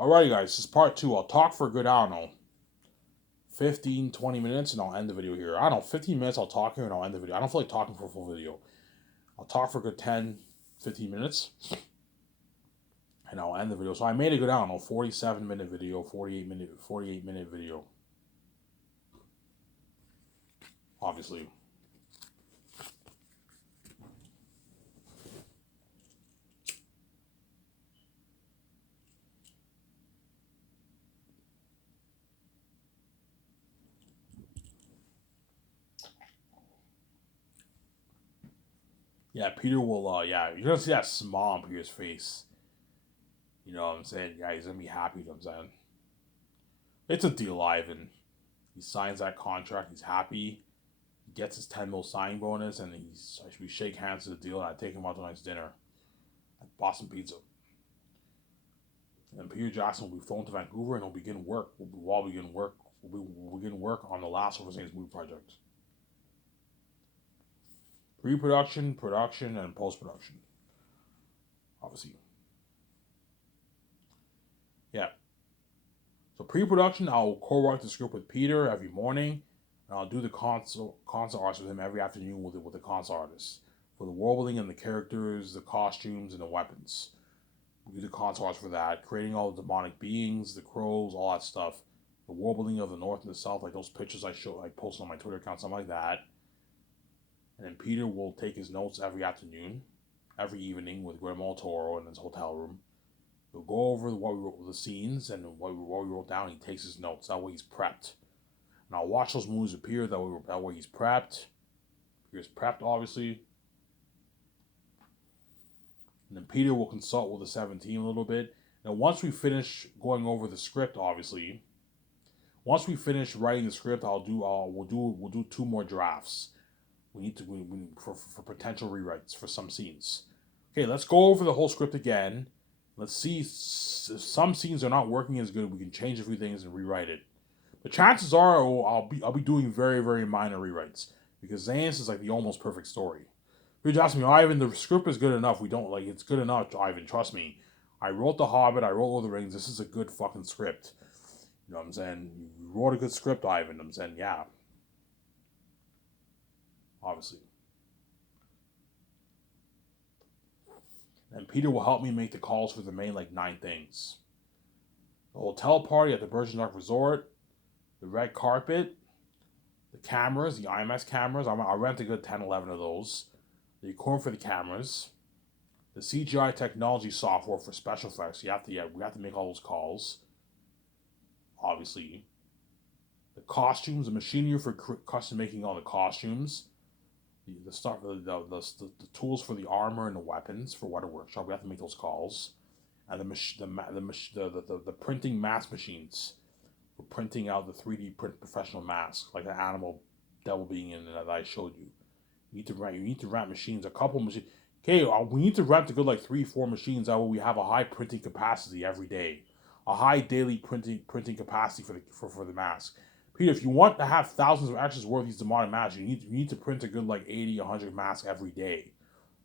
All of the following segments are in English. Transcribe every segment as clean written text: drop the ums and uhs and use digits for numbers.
Alrighty, guys, this is part two. I'll talk for a good, I don't know, 15, 20 minutes, and I'll end the video here. I don't know, 15 minutes, I'll talk here, and I'll end the video. I don't feel like talking for a full video. I'll talk for a good 10, 15 minutes, and I'll end the video. So I made a good, I don't know, 47-minute video, 48-minute video. Obviously. Yeah, Peter will, yeah, you're gonna see that smile on Peter's face. You know what I'm saying? Yeah, he's gonna be happy, you know what I'm saying? It's a deal, Ivan. He signs that contract, he's happy. He gets his 10 mil signing bonus, and we shake hands to the deal, and I take him out to a nice dinner at Boston Pizza. And Peter Jackson will be flown to Vancouver, and he'll begin work. We'll begin work. We'll begin work on the last Over Saints movie project. Pre-production, production, and post-production. Obviously. Yeah. So pre-production, I'll co-write the script with Peter every morning, and I'll do the concert arts with him every afternoon with the concert artist for the world building and the characters, the costumes, and the weapons. We do the concert arts for that, creating all the demonic beings, the crows, all that stuff. The world building of the North and the South, like those pictures I post on my Twitter account, something like that. And then Peter will take his notes every afternoon, every evening with Guillermo Toro in his hotel room. He'll go over what we wrote, the scenes, and what we wrote down. He takes his notes. That way he's prepped. And I'll watch those movies with Peter. That way he's prepped. Peter's prepped, obviously. And then Peter will consult with the 17 a little bit. And once we finish going over the script, obviously, once we finish writing the script, we'll do two more drafts. We need for potential rewrites for some scenes. Okay, let's go over the whole script again. Let's see if some scenes are not working as good. We can change a few things and rewrite it. But chances are I'll be doing very, very minor rewrites because Zane's is like the almost perfect story. If you ask me, Ivan, the script is good enough. We don't like it's good enough, Ivan. Trust me. I wrote The Hobbit. I wrote Lord of the Rings. This is a good fucking script. You know what I'm saying? You wrote a good script, Ivan. I'm saying, yeah. Obviously. And Peter will help me make the calls for the main like 9 things. The hotel party at the Virgin Arc Resort, the red carpet, the cameras, the IMAX cameras. I'll rent a good 10, 11 of those. The equipment for the cameras, the CGI technology software for special effects. We have to make all those calls. Obviously, the costumes, the machinery for custom making all the costumes, the stuff, the tools for the armor and the weapons for Weather Workshop. We have to make those calls, and the printing mask machines for printing out the 3D print professional masks, like the animal devil being in that I showed you. You need to rent machines, a couple machines. Okay, we need to rent a good like 3-4 machines. That way we have a high printing capacity every day, a high daily printing capacity for the mask. Peter, if you want to have thousands of extras worth of these demonic masks, you need to print a good like 80, 100 masks every day.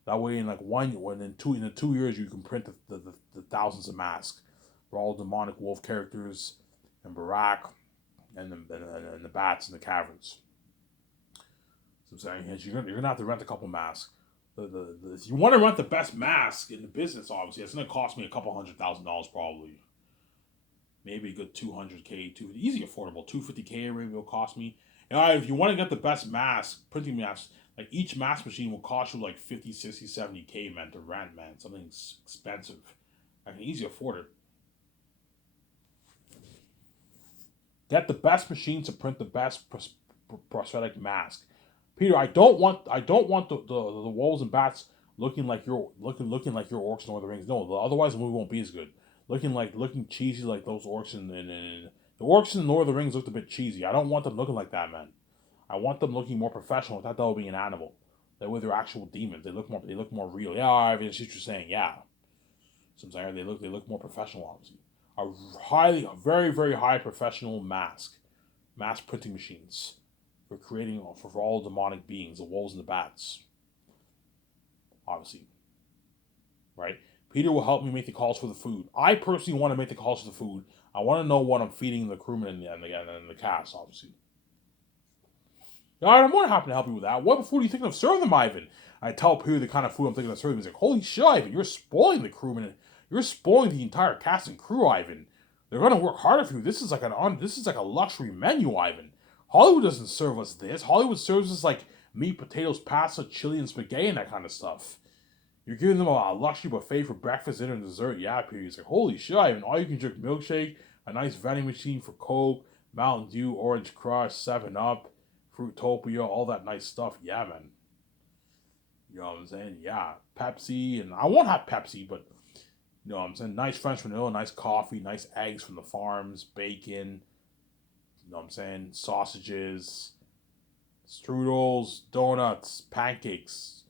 That way, in like in the 2 years, you can print the thousands of masks for all demonic wolf characters and Barak and the bats in the caverns. So I'm saying you're gonna have to rent a couple masks. If you want to rent the best mask in the business, obviously, it's gonna cost me a couple $100,000 probably. Maybe a good 200K, easy affordable, 250K maybe will cost me. And if you want to get the best mask, printing masks, like each mask machine will cost you like 50, 60, 70K, man, to rent, man. Something expensive. I can easily afford it. Get the best machine to print the best prosthetic mask. Peter, I don't want the wolves and bats looking like your orcs in Lord of the Rings. No, otherwise the movie won't be as good. Looking cheesy like those orcs in the orcs in Lord of the Rings looked a bit cheesy. I don't want them looking like that, man. I want them looking more professional without that being an animal. That way they're actual demons. They look more real. Yeah, I mean, that's what you're saying. Yeah, sometimes they look more professional. Obviously, a very very high professional mask printing machines for creating for all demonic beings, the wolves and the bats. Obviously, right? Peter will help me make the calls for the food. I personally want to make the calls for the food. I want to know what I'm feeding the crewmen and the cast, obviously. Alright, I'm more than happy to help you with that. What food are you thinking of serving them, Ivan? I tell Peter the kind of food I'm thinking of serving. He's like, holy shit, Ivan, you're spoiling the crewmen. You're spoiling the entire cast and crew, Ivan. They're gonna work harder for you. This is like a luxury menu, Ivan. Hollywood doesn't serve us this. Hollywood serves us like meat, potatoes, pasta, chili, and spaghetti and that kind of stuff. You're giving them a luxury buffet for breakfast, dinner, and dessert. Yeah, Peter. He's like, holy shit, Ivan. All you can drink milkshake, a nice vending machine for Coke, Mountain Dew, Orange Crush, 7-Up, Fruitopia, all that nice stuff. Yeah, man. You know what I'm saying? Yeah. Pepsi, and I won't have Pepsi, but you know what I'm saying? Nice French vanilla, nice coffee, nice eggs from the farms, bacon, you know what I'm saying? Sausages, strudels, donuts, pancakes,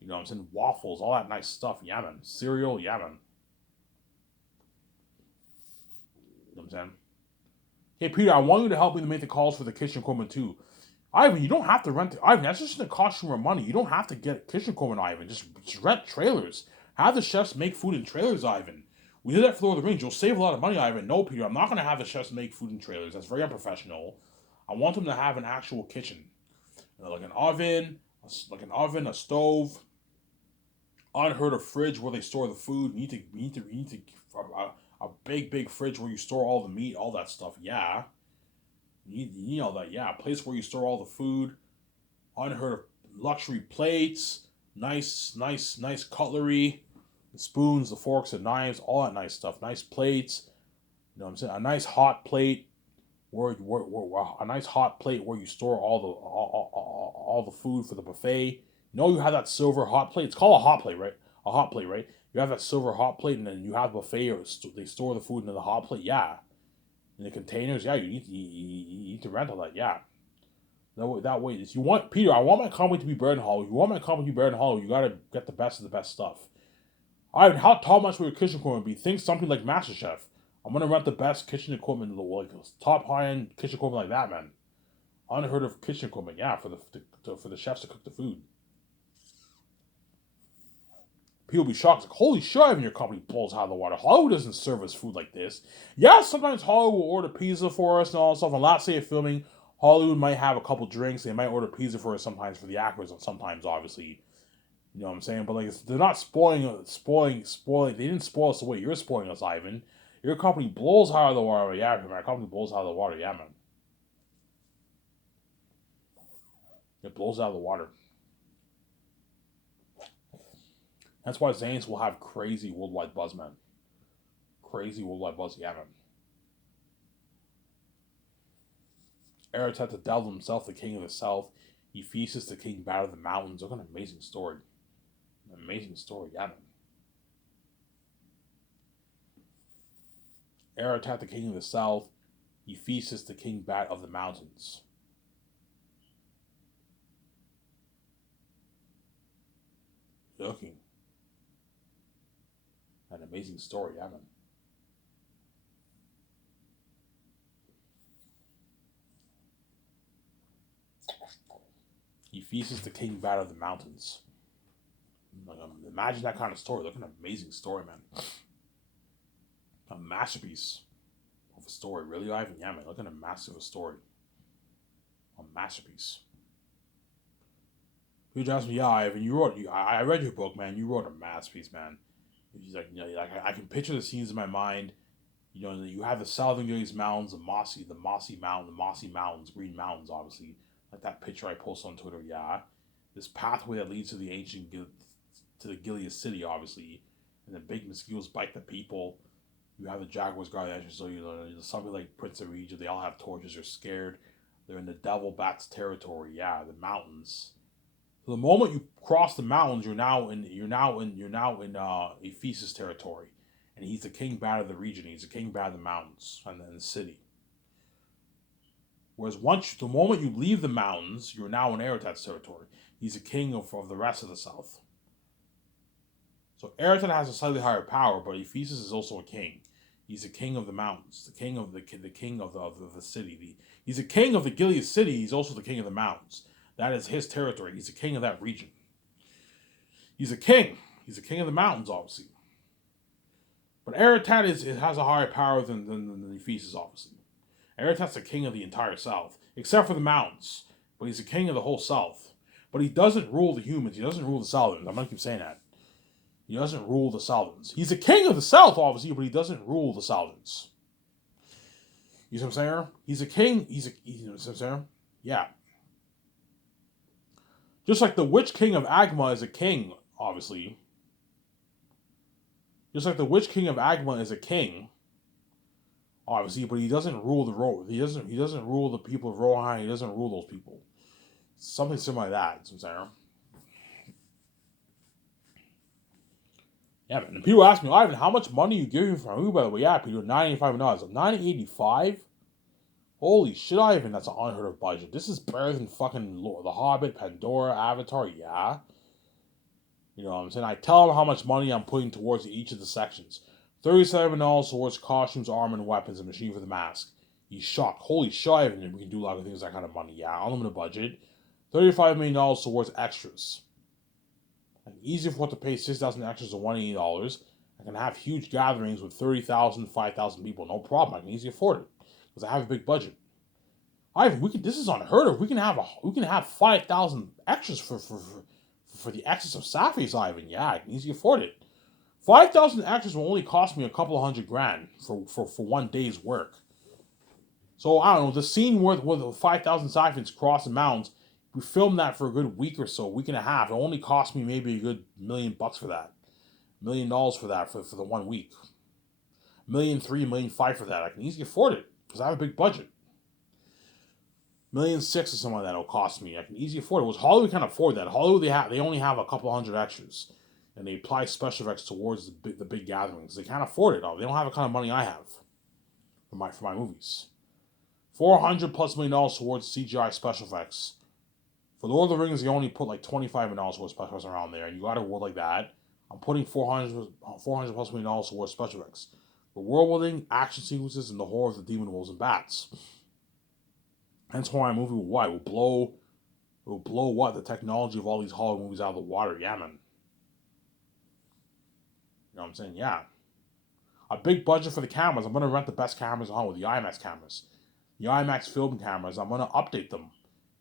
you know what I'm saying? Waffles, all that nice stuff. Yeah, man. Cereal, yeah, man. You know what I'm saying? Hey, Peter, I want you to help me to make the calls for the kitchen equipment too. Ivan, you don't have to rent. Ivan, that's just going to cost you more money. You don't have to get kitchen equipment, Ivan. Just rent trailers. Have the chefs make food in trailers, Ivan. We did that for Lord of the Rings. You'll save a lot of money, Ivan. No, Peter, I'm not going to have the chefs make food in trailers. That's very unprofessional. I want them to have an actual kitchen, like an oven, a stove, unheard of fridge where they store the food. You need to a big fridge where you store all the meat, all that stuff. Yeah. You need all that, yeah. A place where you store all the food, unheard of luxury plates, nice cutlery, the spoons, the forks, and knives, all that nice stuff. Nice plates, you know what I'm saying? A nice hot plate a nice hot plate where you store all the food for the buffet. You know you have that silver hot plate. It's called a hot plate, right? A hot plate, right? You have that silver hot plate, and then you have buffet, or they store the food in the hot plate. Yeah. In the containers, yeah, you need to rent all that, yeah. That way, if you want, Peter, I want my company to be better than Hollywood. If you want my company to be better than Hollywood, you gotta get the best of the best stuff. Alright, how tall much will your kitchen equipment be? Think something like MasterChef. I'm gonna rent the best kitchen equipment in the world, like top high-end kitchen equipment like that, man. Unheard of kitchen equipment, yeah, for the chefs to cook the food. People be shocked, like, holy shit, even your company blows out of the water. Hollywood doesn't serve us food like this. Yeah, sometimes Hollywood will order pizza for us and all that stuff. On last day of filming, Hollywood might have a couple drinks. They might order pizza for us sometimes for the actors, and sometimes, obviously, you know what I'm saying? But, like, they're not spoiling. They didn't spoil us the way you're spoiling us, Ivan. Your company blows out of the water. Yeah, man. My company blows out of the water. Yeah, man. It blows out of the water. That's why Zanes will have crazy worldwide buzz, man. Crazy worldwide buzz, yeah, man. Aratat the devil himself, the king of the south. Ephesus, the king battle of the mountains. Look at an amazing story. An amazing story, yeah, man. Aratat, the king of the south. Ephesus, the king bat of the mountains. Looking. An amazing story, yeah, man. Ephesus, the king bat of the mountains. Like, imagine that kind of story. Look at an amazing story, man. A masterpiece of a story. Really, Ivan? Yeah, man. Look at a massive story. A masterpiece. People ask me, yeah, Ivan, I read your book, man. You wrote a masterpiece, man. He's like, you know, like I can picture the scenes in my mind. You know, you have the Southern Gillies Mountains, the mossy mountains, Green Mountains, obviously. Like that picture I post on Twitter, yeah. This pathway that leads to to the Gilead city, obviously. And the big mosquitoes bite the people. You have the Jaguars guard entrance, so you know, something like Prince of Egypt, they all have torches, they're scared. They're in the Devil Bats territory, yeah, the mountains. So the moment you cross the mountains, you're now in Ephesus territory, and he's the king bat of the region. He's the king bat of the mountains and the city. Whereas the moment you leave the mountains, you're now in Aratat's territory. He's the king of the rest of the south. So Aratat has a slightly higher power, but Ephesus is also a king. He's the king of the mountains, the king of the city. He's the king of the Gilead city. He's also the king of the mountains. That is his territory. He's the king of that region. He's a king. He's the king of the mountains, obviously. But Aratat has a higher power than Ephesus, obviously. Aratat's the king of the entire South, except for the mountains. But he's the king of the whole South. But he doesn't rule the humans. He doesn't rule the Southerners. I'm going to keep saying that. He doesn't rule the Southerners. He's the king of the South, obviously, but he doesn't rule the Southerners. You see what I'm saying? He's a king. You know what I'm saying? Yeah. Just like the Witch King of Agma is a king, obviously. Just like the Witch King of Agma is a king, obviously, but he doesn't rule the road. He doesn't rule the people of Rohan. He doesn't rule those people. Something similar to that. You know what I'm saying? Yeah, man. And people ask me, Ivan, how much money you giving for who, by the way? Yeah, Peter, $985. $985? Holy shit, Ivan, that's an unheard of budget. This is better than fucking Lord, The Hobbit, Pandora, Avatar, yeah. You know what I'm saying? I tell him how much money I'm putting towards each of the sections. $37 towards costumes, armor, and weapons, and machine for the mask. He's shocked. Holy shit, Ivan, we can do a lot of things with that kind of money. Yeah, unlimited budget. $35 million towards extras. Like, easier for what to pay 6,000 extras to $180. I can have huge gatherings with 30,000, 5,000 people. No problem. I can easily afford it because I have a big budget. Ivan, this is unheard of. We can have 5,000 extras for the Exodus of Sapphi's, Ivan. Yeah, I can easily afford it. 5,000 extras will only cost me a couple of $100,000 for 1 day's work. So I don't know, the scene where the 5,000 Siphons cross the mountains, we filmed that for a good week or so, week and a half. It only cost me maybe a good $1 million for that. $1 million for that for the 1 week. $1.3 million, $1.5 million for that. I can easily afford it because I have a big budget. $1.6 million or something like that will cost me. I can easily afford it. Because Hollywood can't afford that. Hollywood they only have a couple hundred extras, and they apply special effects towards the big gatherings. They can't afford it. They don't have the kind of money I have for my movies. $400+ million towards CGI special effects. For Lord of the Rings, they only put like $25 million towards special effects around there, and you got a world like that. I'm putting $400+ million towards special effects. The world building, action sequences, and the horror of the demon wolves and bats. Hence why my movie will blow what? The technology of all these Hollywood movies out of the water. Yeah, man. You know what I'm saying? Yeah. A big budget for the cameras. I'm going to rent the best cameras in Hollywood, the IMAX cameras. The IMAX film cameras. I'm going to update them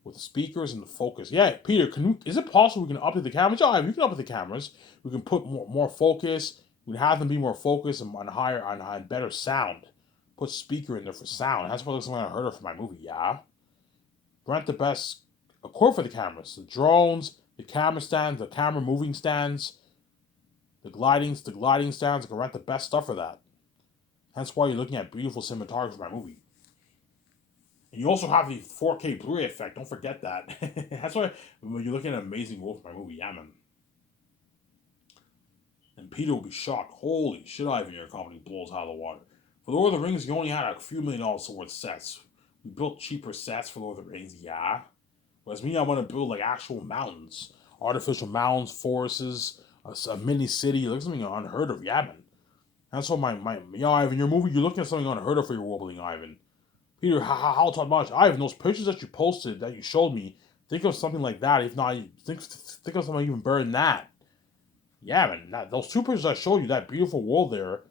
with the speakers and the focus. Yeah, Peter, is it possible we can update the cameras? Yeah, we can update the cameras. We can put more focus. We can have them be more focused and on better sound. Put speaker in there for sound. That's what something I heard of for my movie, yeah. Rent the best equipment for the cameras. The drones, the camera stands, the camera moving stands, the gliding stands. I can rent the best stuff for that. Hence why you're looking at beautiful cinematography for my movie. And you also have the 4K Blu-ray effect. Don't forget that. That's why when you're looking at an amazing world for my movie, yeah, man. And Peter will be shocked. Holy shit, Ivan, your company blows out of the water. For Lord of the Rings, you only had a few $1 million towards sets. We built cheaper sets for Lord of the Rings, yeah. Whereas me, I want to build like actual mountains. Artificial mountains, forests, a mini city. Like something unheard of, yeah, man. That's what Ivan, your movie, you're looking at something unheard of for your world building, Ivan. Peter, how much? Ivan, those pictures that you posted, that you showed me, think of something like that. If not, think of something even better than that. Yeah, man, those 2 pictures I showed you, that beautiful world there,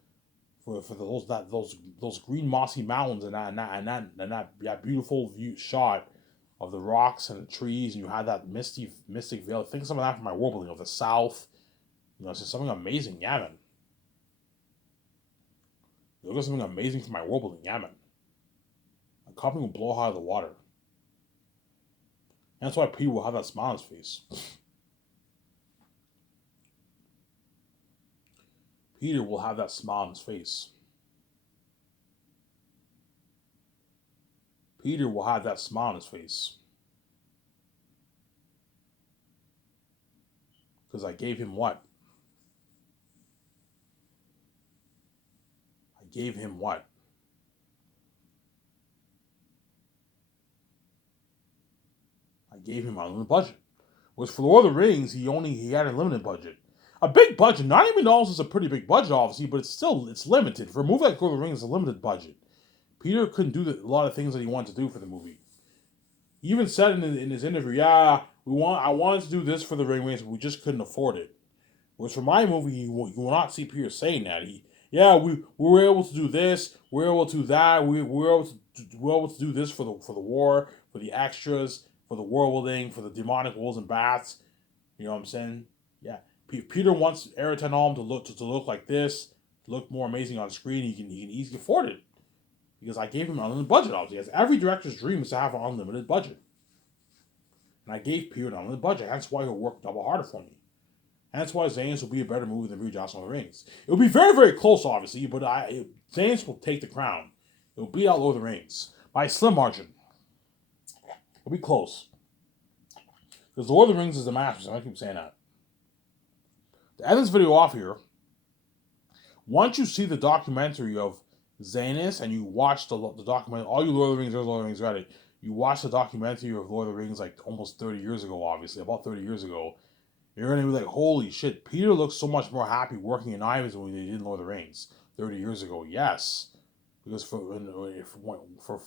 for those green mossy mountains and that beautiful view shot of the rocks and the trees, and you had that mystic veil. Think of some of that for my world building of the South. You know, it's just something amazing, yeah, man. Look at something amazing for my world building, yeah, man. A company will blow out of the water. And that's why Peter will have that smile on his face. Peter will have that smile on his face. Peter will have that smile on his face. Because I gave him what? I gave him what? I gave him unlimited budget. Whereas for Lord of the Rings, he had a limited budget. A big budget, $90 million is a pretty big budget, obviously, but it's limited. For a movie like Lord of the Rings, it's a limited budget. Peter couldn't do a lot of things that he wanted to do for the movie. He even said in his interview, yeah, I wanted to do this for the Ring Race, but we just couldn't afford it. Whereas for my movie, you will not see Peter saying that. Yeah, we were able to do this. We were able to do that. We were able to do this for the war, for the extras, for the world building, for the demonic wolves and bats. You know what I'm saying? Yeah. Peter wants Eric Tenholm to look like this, to look more amazing on screen. He can easily afford it because I gave him an unlimited budget. Obviously, as every director's dream is to have an unlimited budget, and I gave Peter an unlimited budget. That's why he'll work double harder for me. And that's why Zanes will be a better movie than Peter Jackson of the Rings. It will be very, very close, obviously, but Zanes will take the crown. It will beat out Lord of the Rings by a slim margin. It'll be close. Because Lord of the Rings is the masterpiece, I keep saying that. To end this video off here, once you see the documentary of Zanus and you watch the documentary, all you Lord of the Rings, there's Lord of the Rings read it. You watch the documentary of Lord of the Rings like almost 30 years ago, obviously, about 30 years ago. You're going to be like, holy shit, Peter looks so much more happy working in Ivans than he did in Lord of the Rings 30 years ago. Yes. Because for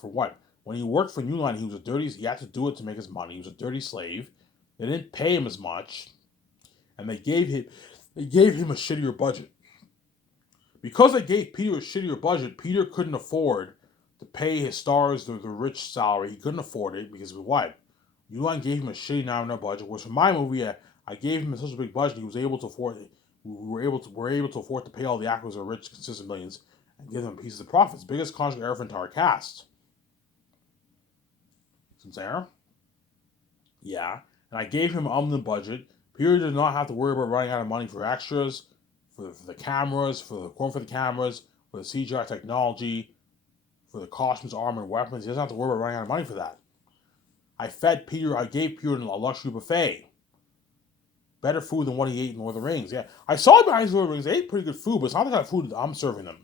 what? When he worked for New Line, he had to do it to make his money. He was a dirty slave. They didn't pay him as much. And they gave him a shittier budget. Because they gave Peter a shittier budget, Peter couldn't afford to pay his stars the rich salary. He couldn't afford it because of what? New Line gave him a shitty $9 budget, which for my movie, I gave him such a big budget he was able to afford it. We were able to afford to pay all the actors their rich, consistent millions and give them pieces of profits. Biggest contract ever for entire cast. Sincere? Yeah. And I gave him an unlimited budget. Peter did not have to worry about running out of money for extras, for the cameras, for the equipment for the cameras, for the CGI technology, for the costumes, armor, and weapons. He doesn't have to worry about running out of money for that. I gave Peter a luxury buffet. Better food than what he ate in Lord of the Rings. Yeah, I saw behind Lord of the Rings. They ate pretty good food, but it's not the kind of food that I'm serving them.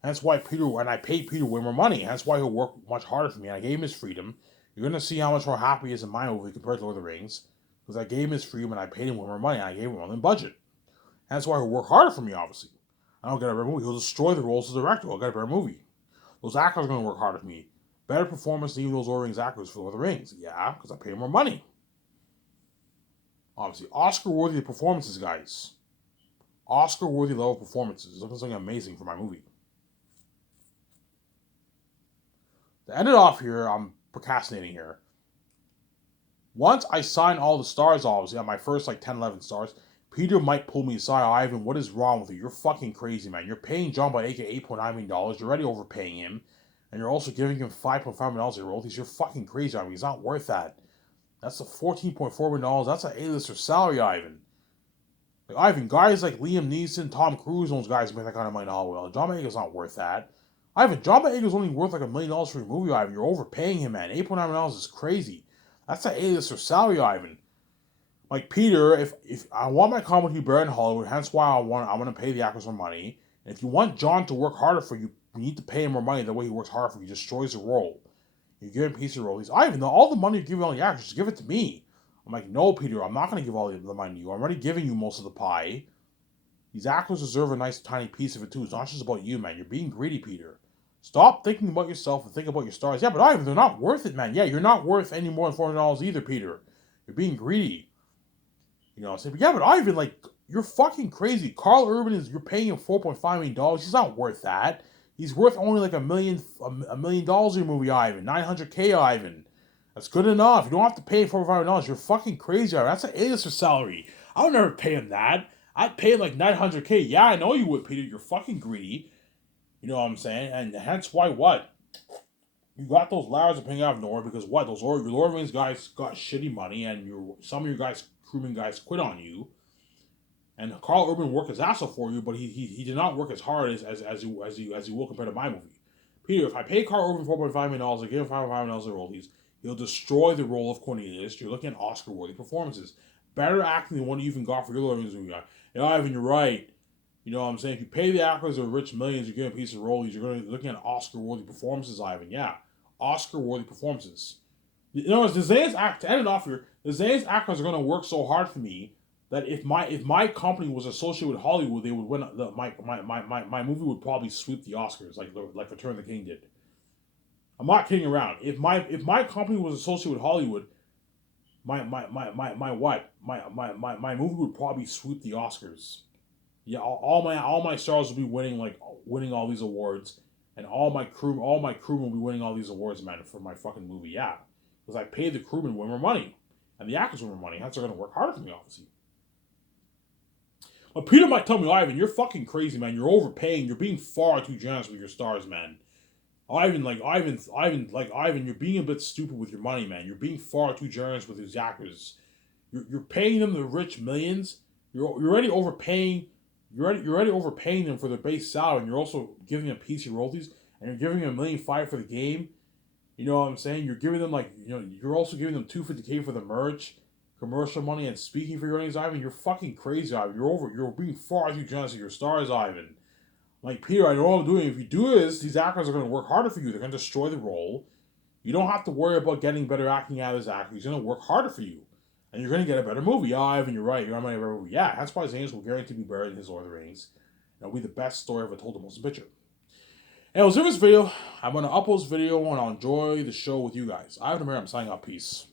That's why I paid Peter way more money. That's why he'll work much harder for me. And I gave him his freedom. You're going to see how much more happy he is in my movie compared to Lord of the Rings. Because I gave him his freedom and I paid him way more money and I gave him a limited budget. And that's why he'll work harder for me, obviously. I don't get a better movie. He'll destroy the roles as a director. I'll get a better movie. Those actors are going to work harder for me. Better performance than even those Lord of the Rings actors for Lord of the Rings. Yeah, because I paid him more money. Obviously, Oscar-worthy performances, guys. Oscar-worthy level performances. It's something amazing for my movie. To end it off here, I'm procrastinating here. Once I sign all the stars, obviously, on my first 10, 11 stars, Peter might pull me aside. Ivan, what is wrong with you? You're fucking crazy, man. You're paying John Boyega $8.9 million. You're already overpaying him. And you're also giving him $5.5 million in royalties. You're fucking crazy, Ivan. He's not worth that. That's a $14.4 million. That's an A-lister salary, Ivan. Ivan, guys like Liam Neeson, Tom Cruise, those guys make that kind of money in Hollywood. John Boyega's not worth that. Ivan, John Boyega's only worth $1 million for your movie, Ivan. You're overpaying him, man. $8.9 million is crazy. That's an A-lister salary, Ivan. Peter, if I want my comedy to be better in Hollywood, hence why I want to pay the actors more money. And if you want John to work harder for you, you need to pay him more money. The way he works harder for you, he destroys the role. You give him a piece of royalties. Ivan, all the money you give all the actors, just give it to me. I'm like, no, Peter, I'm not going to give all the money to you. I'm already giving you most of the pie. These actors deserve a nice tiny piece of it too. It's not just about you, man. You're being greedy, Peter. Stop thinking about yourself and think about your stars. Yeah, but Ivan, they're not worth it, man. Yeah, you're not worth any more than $400 either, Peter. You're being greedy. You know what I'm saying? But yeah, but Ivan, you're fucking crazy. Carl Urban you're paying him $4.5 million. He's not worth that. He's worth only $1 million in your movie, Ivan. $900K, Ivan. That's good enough. You don't have to pay $4.5 million. You're fucking crazy, Ivan. That's an A-lister salary. I would never pay him that. I'd pay him $900K. Yeah, I know you would, Peter. You're fucking greedy. You know what I'm saying? And hence why what? You got those ladders paying out of nowhere because what? Those Lord of the Rings guys got shitty money and some of your guys, crewman guys, quit on you. And Carl Urban worked his ass off for you, but he did not work as hard as he will compared to my movie. Peter, if I pay Carl Urban $4.5 million, I give him $5.5 million in royalties, he'll destroy the role of Cornelius. You're looking at Oscar-worthy performances. Better acting than what you even got for your Lord of the Rings movie. Yeah, Ivan, you're right. You know what I'm saying? If you pay the actors their rich millions, you give a piece of royalties, you're going to be looking at Oscar-worthy performances, Ivan. Yeah, Oscar-worthy performances. In other words, to end it off here, the Zane's actors are going to work so hard for me that if my company was associated with Hollywood, they would win. My movie would probably sweep the Oscars like Return of the King did. I'm not kidding around. If my company was associated with Hollywood, my movie would probably sweep the Oscars. Yeah, all my stars will be winning all these awards, and all my crewmen will be winning all these awards, man, for my fucking movie. Yeah, because I paid the crewmen way more money, and the actors way more money. Hence, they're gonna work harder for me, obviously. But Peter might tell me, Ivan, you're fucking crazy, man. You're overpaying. You're being far too generous with your stars, man. Ivan, you're being a bit stupid with your money, man. You're being far too generous with these actors. You're paying them the rich millions. You're already overpaying. You're already overpaying them for their base salary, and you're also giving them PC royalties, and you're giving them $1,500,000 for the game. You know what I'm saying? You're giving them you're also giving them $250K for the merch, commercial money, and speaking for your earnings, Ivan. You're fucking crazy, Ivan. You're being far too generous with your stars, Ivan. Like, Peter, I know what I'm doing. If you do this, these actors are going to work harder for you. They're going to destroy the role. You don't have to worry about getting better acting out of this actor. He's going to work harder for you. And you're going to get a better movie. Oh, Ivan, you're right. You're on my better movie. Yeah, that's why Zanes will guarantee to be better than his Lord of the Rings. It'll be the best story ever told in motion picture. And it was in this video. I'm going to upload this video and I'll enjoy the show with you guys. Ivan Amir, I'm signing out. Peace.